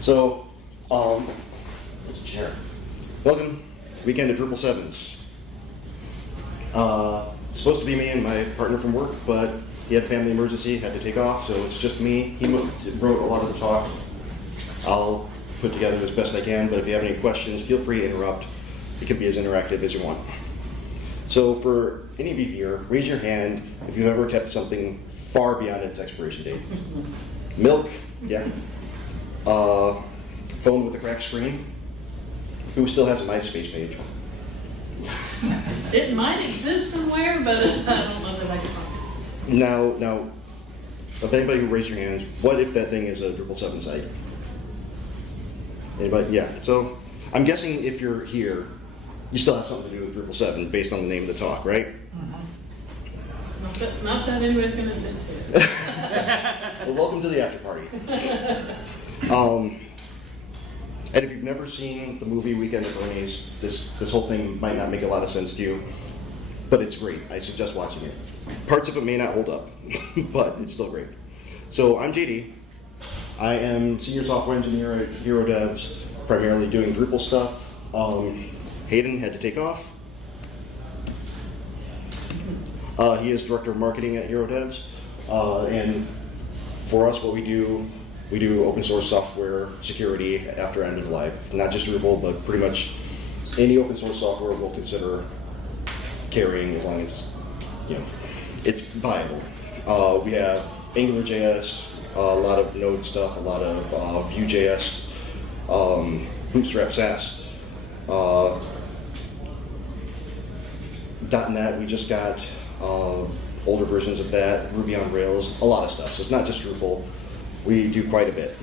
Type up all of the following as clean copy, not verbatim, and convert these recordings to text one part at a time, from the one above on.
So, where's the chair? Welcome, weekend at Drupal 7's. Supposed to be me and my partner from work, but he had a family emergency, had to take off, so it's just me. He wrote a lot of the talk. I'll put together as best I can, but if you have any questions, feel free to interrupt. It can be as interactive as you want. So for any of you here, raise your hand if you've ever kept something far beyond its expiration date. Milk, yeah. Phone with a cracked screen. Who still has a MySpace page? It might exist somewhere, but I don't know that I can find it. Now, of anybody who raised your hands, what if that thing is a Drupal 7 site? Anybody? Yeah. So I'm guessing if you're here, you still have something to do with Drupal 7 based on the name of the talk, right? Mm-hmm. Not that anybody's going to admit to it. Well, welcome to the after party. And if you've never seen the movie Weekend at Bernie's, this whole thing might not make a lot of sense to you, but it's great. I suggest watching it. Parts of it may not hold up, but it's still great. So I'm JD. I am senior software engineer at HeroDevs, primarily doing Drupal stuff. Hayden had to take off. He is director of marketing at HeroDevs, and for us, what we do open source software security after end of life. Not just Drupal, but pretty much any open source software we'll consider carrying as long as it's viable. We have AngularJS, a lot of Node stuff, a lot of Vue.js, Bootstrap SaaS, .NET. We just got older versions of that, Ruby on Rails, a lot of stuff. So it's not just Drupal. We do quite a bit.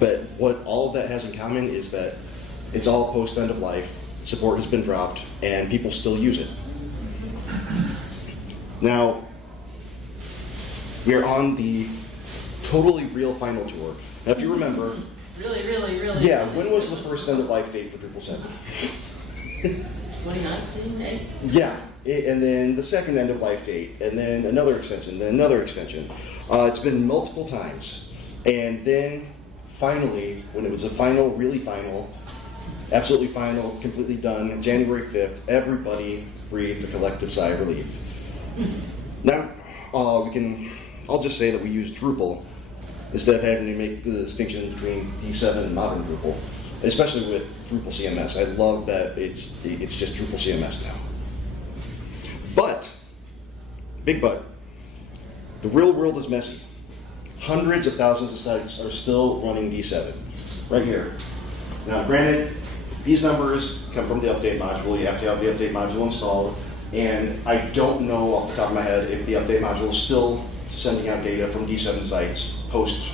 But what all of that has in common is that it's all post end of life, support has been dropped, and people still use it. Now, we are on the totally real final tour. Now, if you remember... Really? Yeah, when was the first end of life date for Drupal 7? 2019, eh? Yeah, and then the second end of life date, and then another extension, then another extension. It's been multiple times. And then finally, when it was a final, really final, absolutely final, completely done, January 5th, everybody breathed a collective sigh of relief. Now, I'll just say that we use Drupal instead of having to make the distinction between D7 and modern Drupal, especially with Drupal CMS. I love that it's just Drupal CMS now. But, big but, the real world is messy. Hundreds of thousands of sites are still running D7, right here. Now, granted, these numbers come from the update module. You have to have the update module installed. And I don't know off the top of my head if the update module is still sending out data from D7 sites post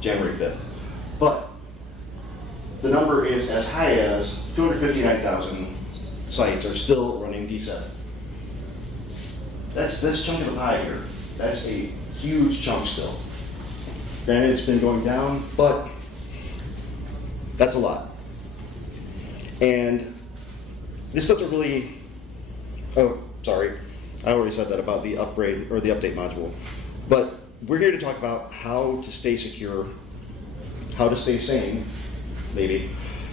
January 5th. But the number is as high as 259,000 sites are still running D7. That's this chunk of the pie here. That's a huge chunk still. Granted, it's been going down, but that's a lot. And this doesn't really, oh, sorry, I already said that about the upgrade or the update module. But we're here to talk about how to stay secure, how to stay sane, maybe,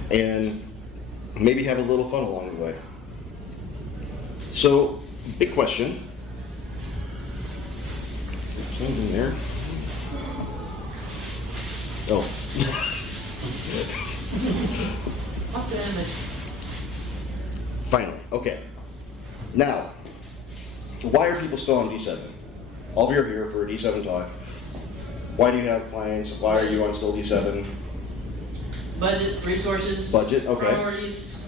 and maybe have a little fun along the way. So, big question. Change in there. Oh. What's the image? Finally, okay. Now, why are people still on D7? All of you are here for a D7 talk. Why do you have clients? Why are you on still D7? Budget, resources, Budget, okay. priorities.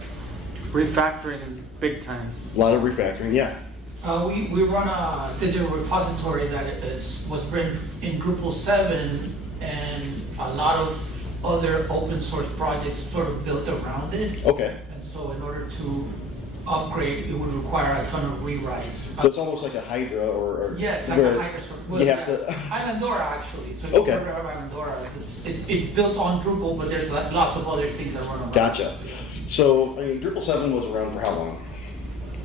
Refactoring big time. A lot of refactoring, yeah. We run a digital repository that was written in Drupal 7, and a lot of other open source projects sort of built around it. Okay. And so in order to upgrade, it would require a ton of rewrites. So it's almost like a Hydra or yes, like a Hydra sort of. You have to... Islandora, actually. So okay. If you heard of Islandora, it built on Drupal, but there's lots of other things that run around. Gotcha. So, I mean, Drupal 7 was around for how long?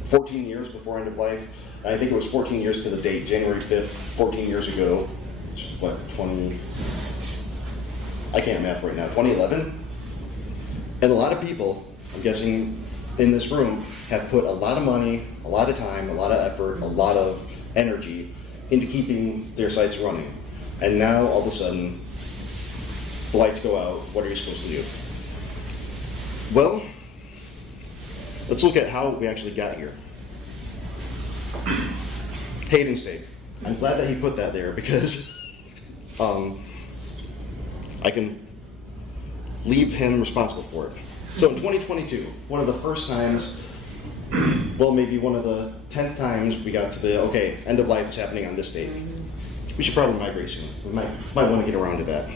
14 years before end of life. And I think it was 14 years to the date, January 5th, 14 years ago. What, 20... I can't math right now, 2011? And a lot of people, I'm guessing in this room, have put a lot of money, a lot of time, a lot of effort, a lot of energy into keeping their sites running. And now, all of a sudden, the lights go out. What are you supposed to do? Well, let's look at how we actually got here. Hayden State. I'm glad that he put that there because I can leave him responsible for it. So in 2022, one of the first times, well, maybe one of the 10th times we got to the, okay, end of life is happening on this date. We should probably migrate soon. We might want to get around to that.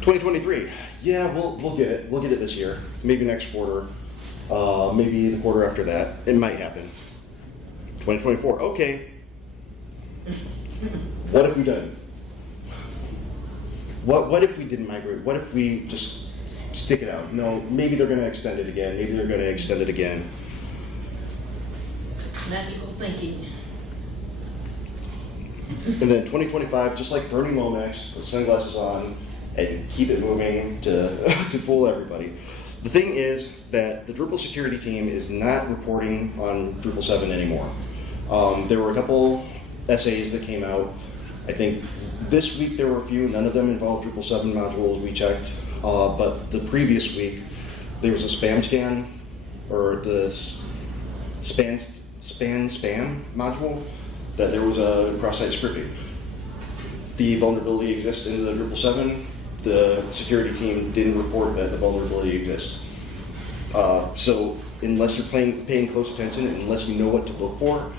2023, yeah, we'll get it. We'll get it this year. Maybe next quarter. Maybe the quarter after that. It might happen. 2024, okay. What have we done? What if we didn't migrate? What if we just stick it out? No, maybe they're going to extend it again. Maybe they're going to extend it again. Magical thinking. And then 2025, just like Bernie Lomax, with sunglasses on, and keep it moving to, to fool everybody. The thing is that the Drupal security team is not reporting on Drupal 7 anymore. There were a couple essays that came out. I think this week there were a few. None of them involved Drupal 7 modules we checked. But the previous week, there was a spam scan, or the spam module, that there was a cross-site scripting. The vulnerability exists in the Drupal 7. The security team didn't report that the vulnerability exists. So unless you're paying close attention, and unless you know what to look for,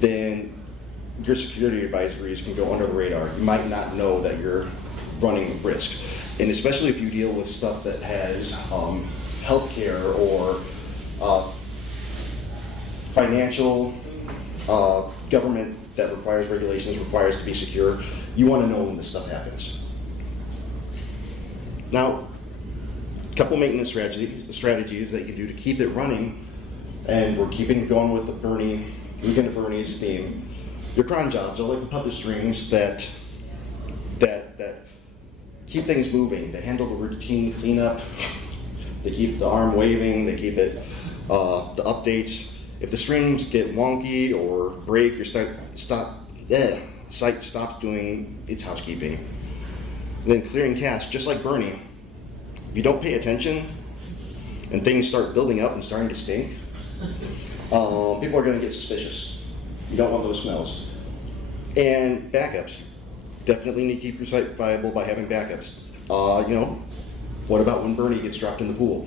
then your security advisories can go under the radar. You might not know that you're running a risk. And especially if you deal with stuff that has healthcare or financial government that requires regulations, requires to be secure, you want to know when this stuff happens. Now, a couple maintenance strategies that you can do to keep it running, and we're keeping going with the Bernie, Lieutenant Bernie's theme. Your cron jobs are like the puppet strings that keep things moving, that handle the routine cleanup, they keep the arm waving, they keep it, the updates. If the strings get wonky or break, your site stops doing its housekeeping. And then clearing cache, just like Bernie, if you don't pay attention and things start building up and starting to stink, people are going to get suspicious. You don't want those smells. And backups. Definitely need to keep your site viable by having backups. What about when Bernie gets dropped in the pool?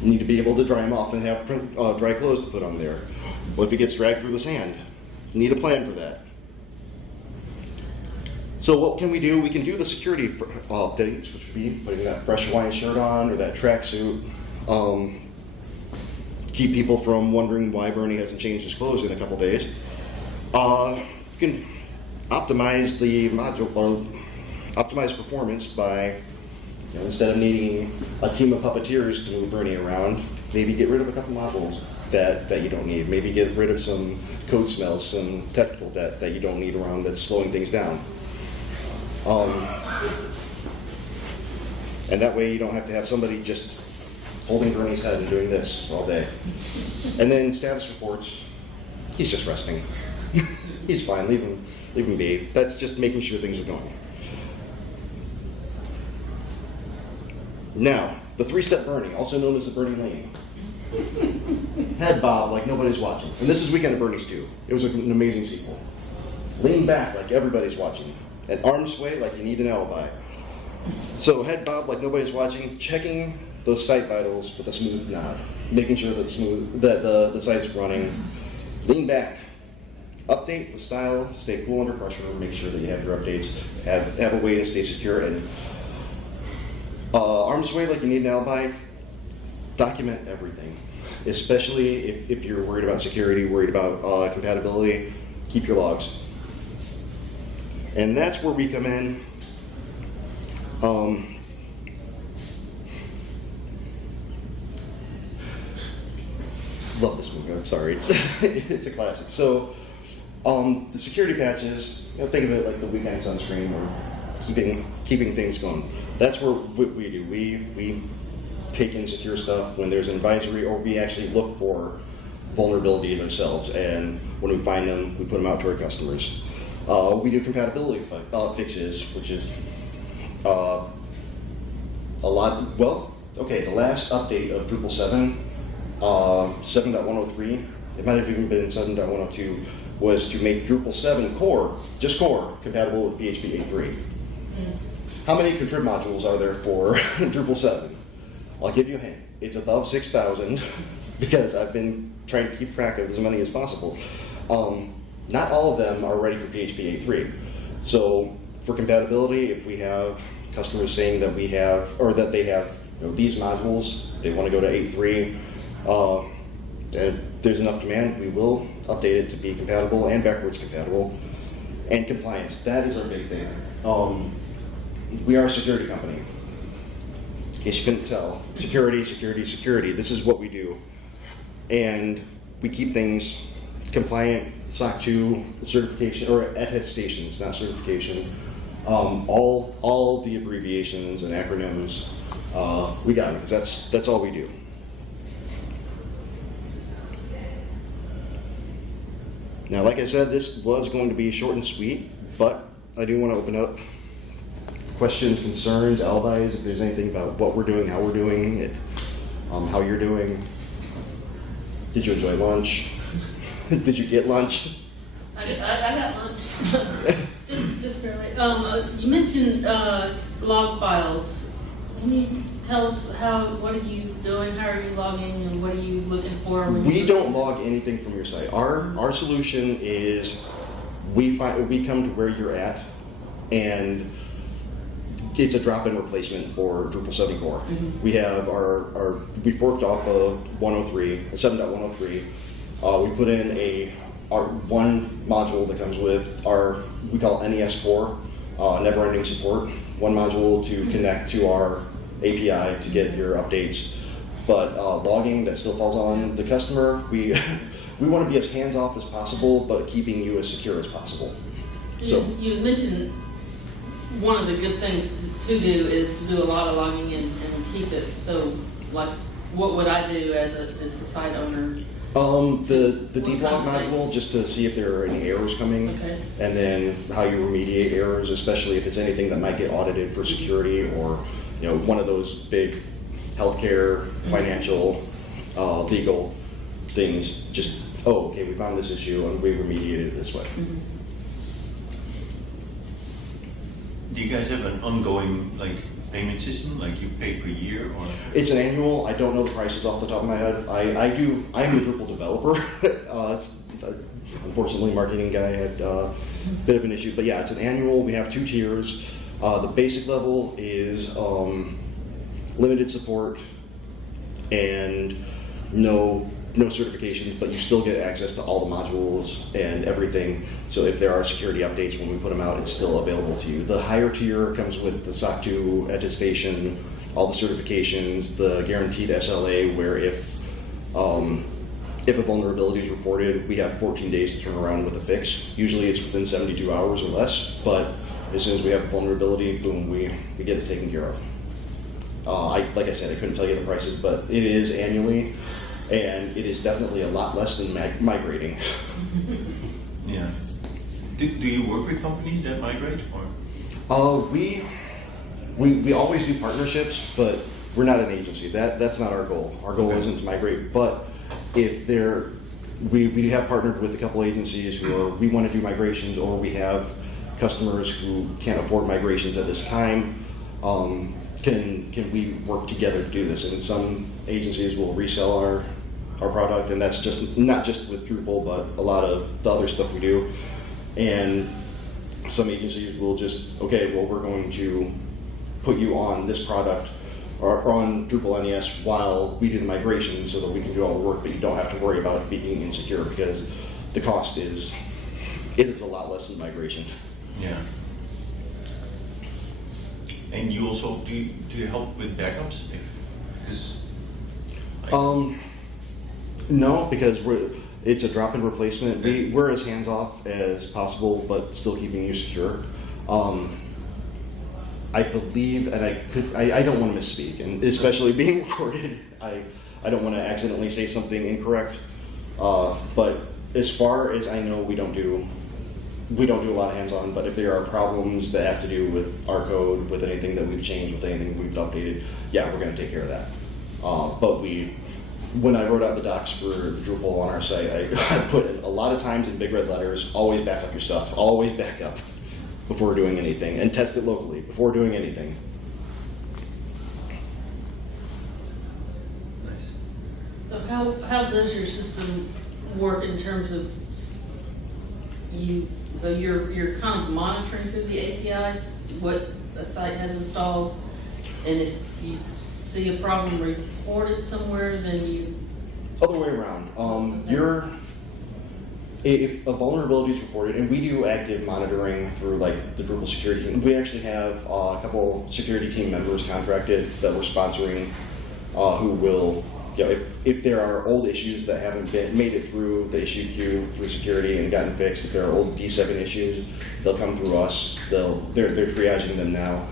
You need to be able to dry him off and have dry clothes to put on there. What if he gets dragged through the sand? You need a plan for that. So what can we do? We can do the security updates, which would be putting that fresh Hawaiian shirt on or that tracksuit. Keep people from wondering why Bernie hasn't changed his clothes in a couple days. You can optimize the module, or optimize performance by, instead of needing a team of puppeteers to move Bernie around, maybe get rid of a couple modules that you don't need. Maybe get rid of some code smells, some technical debt that you don't need around that's slowing things down. And that way you don't have to have somebody just holding Bernie's head and doing this all day. And then status reports, he's just resting. He's fine, leave him be. That's just making sure things are going. Now, the three-step Bernie, also known as the Bernie Lane. Head bob like nobody's watching. And this is Weekend at Bernie's too. It was an amazing sequel. Lean back like everybody's watching. And arm sway like you need an alibi. So head bob like nobody's watching, checking those site vitals with a smooth nod, making sure that the site's running. Lean back. Update with style, stay cool under pressure, make sure that you have your updates, have a way to stay secure, and arm sway like you need an alibi. Document everything, especially if you're worried about security, worried about compatibility. Keep your logs. And that's where we come in. Love this movie, I'm sorry, it's a classic. So, the security patches, think of it like the weekend sunscreen or keeping keeping things going. That's what we do. We take insecure stuff when there's an advisory, or we actually look for vulnerabilities ourselves, and when we find them, we put them out to our customers. We do compatibility fixes, which is a lot. Well, okay, the last update of Drupal 7, 7.103, it might have even been 7.102, was to make Drupal 7 core, just core, compatible with PHP 8.3. How many contrib modules are there for Drupal 7? I'll give you a hint. It's above 6,000 because I've been trying to keep track of as many as possible. Not all of them are ready for PHP 8.3. So for compatibility, if we have customers saying that we have, or that they have these modules, they want to go to 8.3, and there's enough demand, we will update it to be compatible and backwards compatible. And compliance, that is our big thing. We are a security company. In case you couldn't tell, security, security, security, this is what we do. And we keep things compliant, SOC 2 certification, or attestations, not certification. All the abbreviations and acronyms, we got it, because that's all we do. Now, like I said, this was going to be short and sweet, but I do want to open up questions, concerns, alibis, if there's anything about what we're doing, how we're doing it, how you're doing. Did you enjoy lunch? Did you get lunch? I got lunch. just barely. You mentioned log files. Can you tell us what are you doing? How are you logging, and what are you looking for? We don't log anything from your site. Our solution is we come to where you're at, and it's a drop-in replacement for Drupal 7 core. Mm-hmm. We have we forked off of 7.103. We put in our one module that comes with we call it NES core, never-ending support. One module to connect to our API to get your updates. But logging, that still falls on the customer. We want to be as hands-off as possible, but keeping you as secure as possible. So you mentioned one of the good things to do is to do a lot of logging and keep it. So, like, what would I do as just a site owner? The deep log module, just to see if there are any errors coming, okay. And then how you remediate errors, especially if it's anything that might get audited for security, or one of those big healthcare, financial, legal things. Just okay, we found this issue and we remediated it this way. Mm-hmm. Do you guys have an ongoing payment system, like you pay per year, or? It's an annual. I don't know the prices off the top of my head. I do. I am a Drupal developer. Unfortunately, marketing guy had a bit of an issue, but yeah, it's an annual. We have 2 tiers. The basic level is limited support and no certifications, but you still get access to all the modules and everything. So if there are security updates when we put them out, it's still available to you. The higher tier comes with the SOC 2 attestation, all the certifications, the guaranteed SLA, where if a vulnerability is reported, we have 14 days to turn around with a fix. Usually it's within 72 hours or less, but as soon as we have a vulnerability, boom, we get it taken care of. Like I said, I couldn't tell you the prices, but it is annually. And it is definitely a lot less than migrating. Yeah. Do you work with companies that migrate, or? We always do partnerships, but we're not an agency. That's not our goal. Our goal isn't to migrate, but if we have partnered with a couple agencies who we want to do migrations, or we have customers who can't afford migrations at this time. Can we work together to do this? And some agencies will resell our product, and that's just not just with Drupal, but a lot of the other stuff we do. And some agencies will just, okay, well, we're going to put you on this product or on Drupal NES while we do the migration, so that we can do all the work, but you don't have to worry about it being insecure, because the cost is a lot less than migration. Yeah. And you also do you help with backups? No, because it's a drop-in replacement. We're as hands-off as possible, but still keeping you secure. I believe, and I don't want to misspeak, and especially being recorded, I don't want to accidentally say something incorrect. But as far as I know, we don't do a lot of hands-on. But if there are problems that have to do with our code, with anything that we've changed, with anything we've updated, yeah, we're going to take care of that. But when I wrote out the docs for the Drupal on our site, I put a lot of times in big red letters, always back up your stuff, always back up before doing anything, and test it locally before doing anything. Nice. So how does your system work in terms of so you're kind of monitoring through the API what a site has installed, and if you see a problem reported somewhere, then you... Other way around. If a vulnerability is reported, and we do active monitoring through like the Drupal security team. We actually have a couple security team members contracted that we're sponsoring who will, if there are old issues that haven't made it through the issue queue through security and gotten fixed, if there are old D7 issues, they'll come through us. They're triaging them now.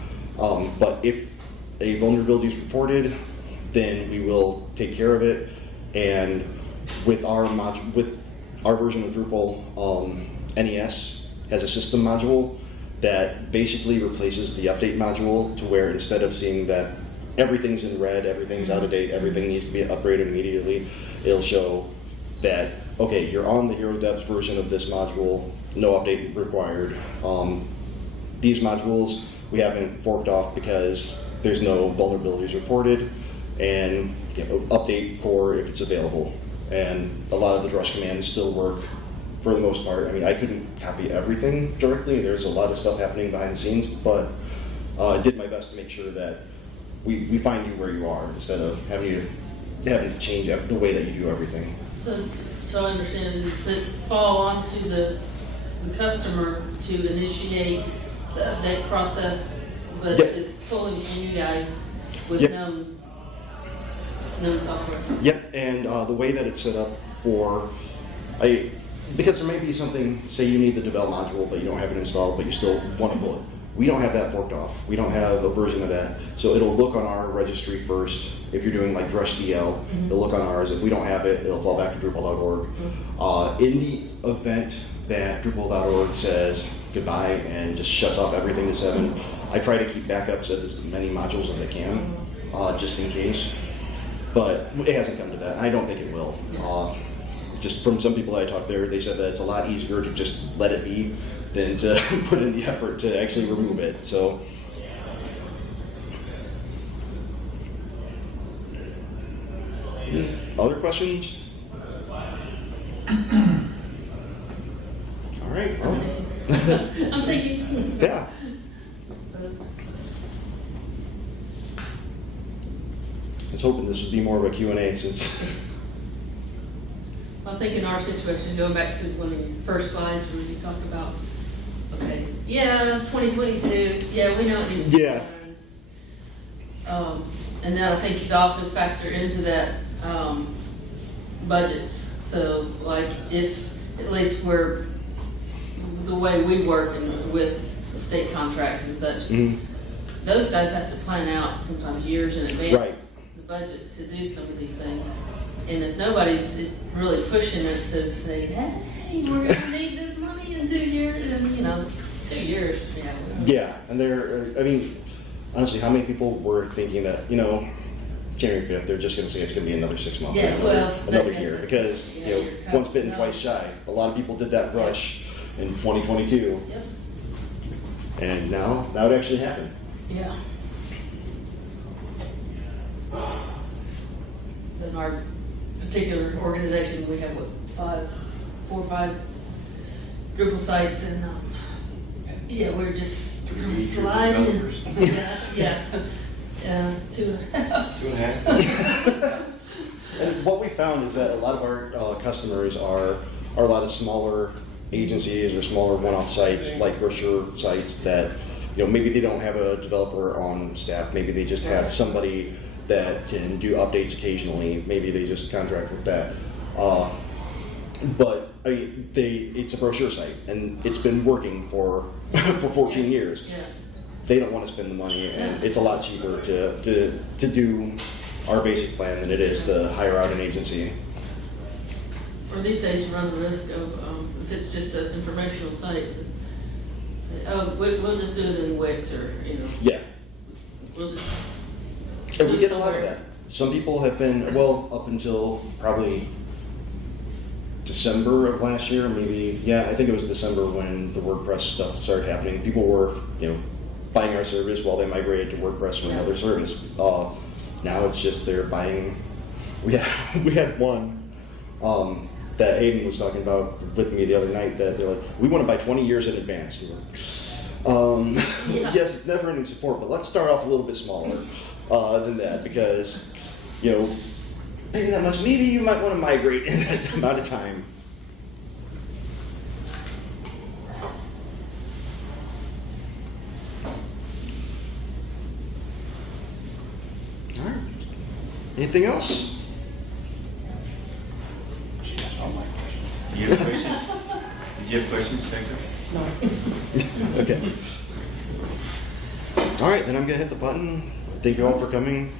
But if a vulnerability is reported, then we will take care of it. And with our version of Drupal, NES has a system module that basically replaces the update module to where instead of seeing that everything's in red, everything's out of date, everything needs to be upgraded immediately, it'll show that, okay, you're on the HeroDevs version of this module, no update required. These modules we haven't forked off because there's no vulnerabilities reported, and update core if it's available. And a lot of the drush commands still work for the most part. I mean, I couldn't copy everything directly. There's a lot of stuff happening behind the scenes, but I did my best to make sure that we find you where you are instead of having to change the way that you do everything. So I understand, does it fall onto the customer to initiate the update process, but Yep. it's pulling from you guys with Yep. known software? Yep, and the way that it's set up because there may be something, say you need the devel module, but you don't have it installed, but you still want to pull it. We don't have that forked off. We don't have a version of that. So it'll look on our registry first. If you're doing like drush DL, it'll look on ours. If we don't have it, it'll fall back to Drupal.org. In the event that Drupal.org says goodbye and just shuts off everything to 7, I try to keep backups of as many modules as I can, just in case. But it hasn't come to that. I don't think it will. Just from some people I talked there, they said that it's a lot easier to just let it be than to put in the effort to actually remove it. So, other questions? All right. Well. I'm thinking. Yeah. I was hoping this would be more of a Q&A since. I'm thinking our situation, going back to one of your first slides where you talked about, okay, yeah, 2022, yeah, we know it needs to be Yeah. done. And then I think you'd also factor into that budgets. So like if, at least we're, the way we work and with state contracts and such, those guys have to plan out sometimes years in advance. Right. The budget to do some of these things. And if nobody's really pushing it to say, hey, we're gonna need this money in 2 years, and 2 years, yeah. Yeah, and I mean, honestly, how many people were thinking that, January 5th, they're just going to say it's going to be another 6 months, Yeah, another year, because, yeah, once bitten, twice shy. A lot of people did that rush in 2022, Yep, and now it actually happened. yeah. In our particular organization, we have, 4 or 5 Drupal sites, and, yeah, we're just kind of sliding. Yeah. 2.5. 2.5. And what we found is that a lot of our customers are a lot of smaller agencies or smaller one-off sites, like brochure sites that, maybe they don't have a developer on staff. Maybe they just have somebody that can do updates occasionally. Maybe they just contract with that. But I mean, it's a brochure site, and it's been working for 14 years. Yeah. they don't want to spend the money, and it's a lot cheaper to do our basic plan than it is to hire out an agency. Or these days, you run the risk of, if it's just an informational site, to say, oh, we'll just do it in Wix, or, Yeah. we'll just. And we do it get a lot of somewhere. that. Some people have been, well, up until probably December of last year, maybe, yeah, I think it was December when the WordPress stuff started happening. People were, buying our service while they migrated to WordPress from another service. Now it's just they're buying, we had one that Hayden was talking about with me the other night that they're like, we want to buy 20 years in advance. Yeah. Yes, it's never ending support, but let's start off a little bit smaller than that because, paying that much, maybe you might want to migrate in that amount of time. All right. Anything else? Do you have questions? Did you have questions, Hector? Okay. All right, then I'm gonna hit the button. Thank you all for coming.